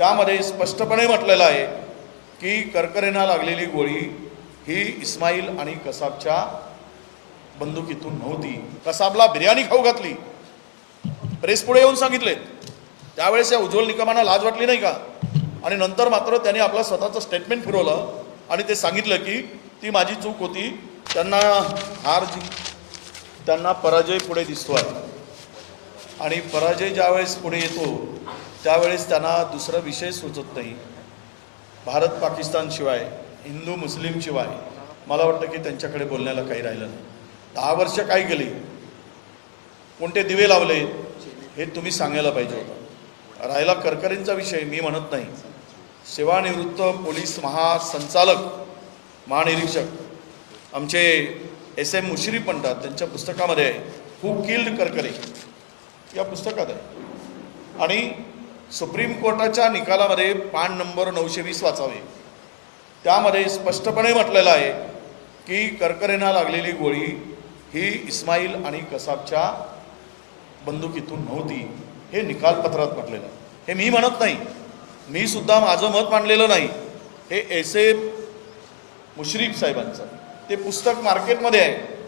त्यामध्ये स्पष्टपणे म्हटलेलं आहे की करकरेना लागलेली गोळी ही इस्माईल आणि कसाबच्या बंदुकीतून नव्हती. कसाबला बिर्याणी खाऊ घातली. प्रेस पुढे येऊन सांगितले. त्यावेळेस या उज्ज्वल निकमांना लाज वाटली नाही का? आणि नंतर मात्र त्यांनी आपलं स्वतःचं स्टेटमेंट फिरवलं आणि ते सांगितलं की ती माझी चूक होती. त्यांना हार जी त्यांना पराजय पुढे दिसतो आहे आणि पराजय ज्यावेळेस पुढे येतो त्यावेळेस त्यांना दुसरा विषय सुचत नाही. भारत पाकिस्तानशिवाय हिंदू मुस्लिमशिवाय मला वाटतं की त्यांच्याकडे बोलण्याला काही राहिलं नाही. दहा वर्ष काय गेली कोणते दिवे लावले? हे तुम्ही सांगायला पाहिजे होतं. राहिला करकरेंचा विषय मी म्हणत नाही. सेवानिवृत्त पोलीस महासंचालक महानिरीक्षक आमचे एस एम मुश्रीफ म्हणतात त्यांच्या पुस्तकामध्ये आहे. Who killed Karkare? या पुस्तकात आहे. आणि सुप्रीम कोर्टाच्या निकालामध्ये पान नंबर नऊशे वीस वाचावे. त्यामध्ये स्पष्टपणे म्हटलेलं आहे की कर्करेना लागलेली गोळी ही इस्माईल आणि कसाबच्या बंदुकीतून नव्हती हे निकालपत्रात म्हटलेलं आहे. हे मी म्हणत नाही. मी सुद्धा माझं मत मांडलेलं नाही. हे एस ए मुश्रीफ साहेबांचं. ते पुस्तक मार्केटमध्ये आहे.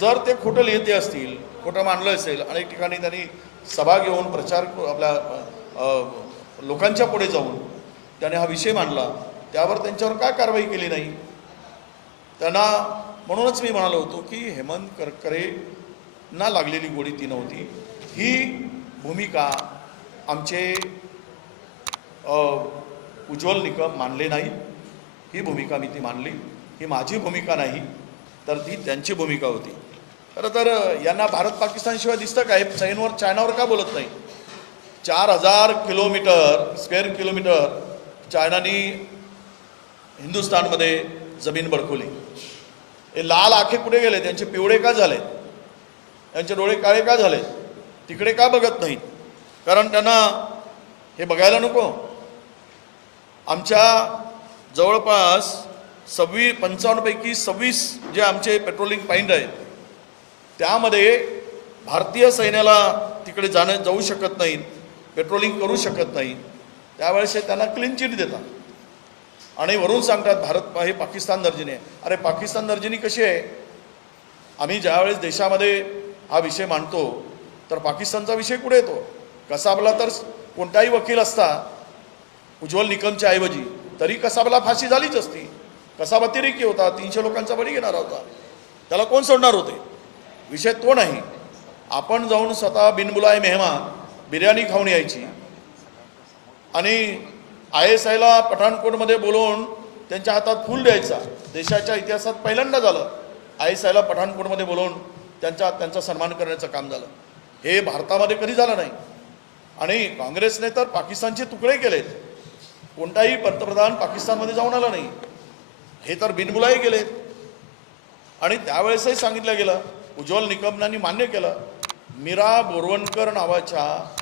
जर ते खोटं लिहिते असतील खोटं मांडलं असेल अनेक ठिकाणी त्यांनी सभा घेऊन प्रचार आपल्या लोकांच्या पुढे जाऊन त्याने हा विषय मांडला. त्यावर त्यांच्यावर काय कारवाई केली नाही? त्यांना म्हणूनच मी म्हणालो होतो की हेमंत करकरे ना लागलेली गोडी ती नव्हती. ही भूमिका आमचे उज्ज्वल निकम मानले नाही. ही भूमिका मी ती मानली. ही माझी भूमिका नाही तर ती त्यांची भूमिका होती. खरं तर यांना भारत पाकिस्तानशिवाय दिसतं काय? चैनवर चायनावर का बोलत नाही? चार हजार किलोमीटर स्क्वेअर किलोमीटर चायनानी हिंदुस्थानमध्ये जमीन बडकवली हे लाल आखे कुठे गेले? त्यांचे पिवळे का झाले? त्यांचे डोळे काळे का झाले? तिकडे का बघत नाहीत? कारण त्यांना हे बघायला नको. आमच्या जवळपास सव्वीस पंचावन्नपैकी सव्वीस जे आमचे पेट्रोलिंग पॉईंट आहेत त्यामध्ये भारतीय सैन्याला तिकडे जाणं जाऊ शकत नाहीत. पेट्रोलिंग करू शकत नाही त्यावेळेस हे त्यांना क्लीन चिट देतात. आणि वरून सांगतात भारत हे पाकिस्तान दर्जिनी आहे. अरे पाकिस्तान दर्जिनी कशी आहे? आम्ही ज्यावेळेस देशामध्ये हा विषय मांडतो तर पाकिस्तानचा विषय कुठे येतो? कसाबला तर कोणताही वकील असता उज्ज्वल निकमच्या ऐवजी तरी कसाबला फाशी झालीच असती. कसाब अतिरेकी होता? तीनशे लोकांचा बळी घेणारा होता. त्याला कोण सोडणार होते? विषय तो नाही. आपण जाऊन स्वतः बिनबुलाय मेहमान बिर्याणी खाऊन यायची. आणि आय एस आयला पठाणकोटमध्ये बोलवून त्यांच्या हातात फूल द्यायचा. देशाच्या इतिहासात पहिल्यांदा झालं. आय एस आयला पठाणकोटमध्ये बोलवून त्यांचा त्यांचा सन्मान करण्याचं काम झालं. हे भारतामध्ये कधी झालं नाही. आणि काँग्रेसने तर पाकिस्तानचे तुकडे केलेत. कोणताही पंतप्रधान पाकिस्तानमध्ये जाऊन आला नाही. हे तर बिनबुलाही गेलेत आणि त्यावेळेसही सांगितलं गेलं. उज्ज्वल निकमनांनी मान्य केलं. मीरा बोरवणकर नावाच्या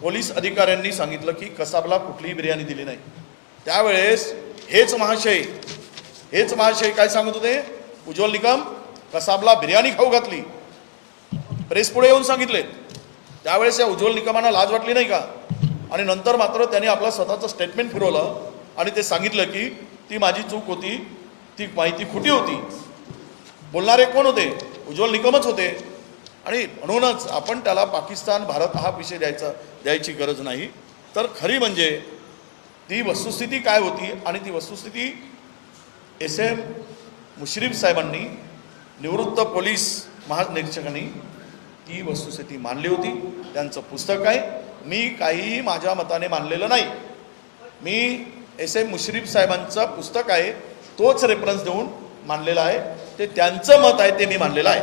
पोलीस अधिकाऱ्यांनी सांगितलं की कसाबला कुठलीही बिर्याणी दिली नाही. त्यावेळेस हेच महाशय हेच महाशय काय सांगत होते? उज्ज्वल निकम कसाबला बिर्याणी खाऊ घातली. प्रेस पुढे येऊन सांगितले. त्यावेळेस या उज्ज्वल निकमांना लाज वाटली नाही का? आणि नंतर मात्र त्यांनी आपलं स्वतःचं स्टेटमेंट फिरवलं आणि ते सांगितलं की ती माझी चूक होती ती माहिती खोटी होती. बोलणारे कोण होते? उज्ज्वल निकमच होते. आणि म्हणूनच आपण त्याला पाकिस्तान भारत हा विषय द्यायचा द्यायची गरज नाही. तर खरी म्हणजे ती वस्तुस्थिती काय होती आणि ती वस्तुस्थिती एस एम मुश्रीफ साहेबांनी निवृत्त पोलीस महानिरीक्षकांनी ती वस्तुस्थिती मांडली होती. त्यांचं पुस्तक आहे मी काहीही माझ्या मताने मानलेलं नाही. मी एस एम मुश्रीफ साहेबांचं पुस्तक आहे तोच रेफरन्स देऊन मानलेला आहे. ते त्यांचं मत आहे ते मी मानलेलं आहे.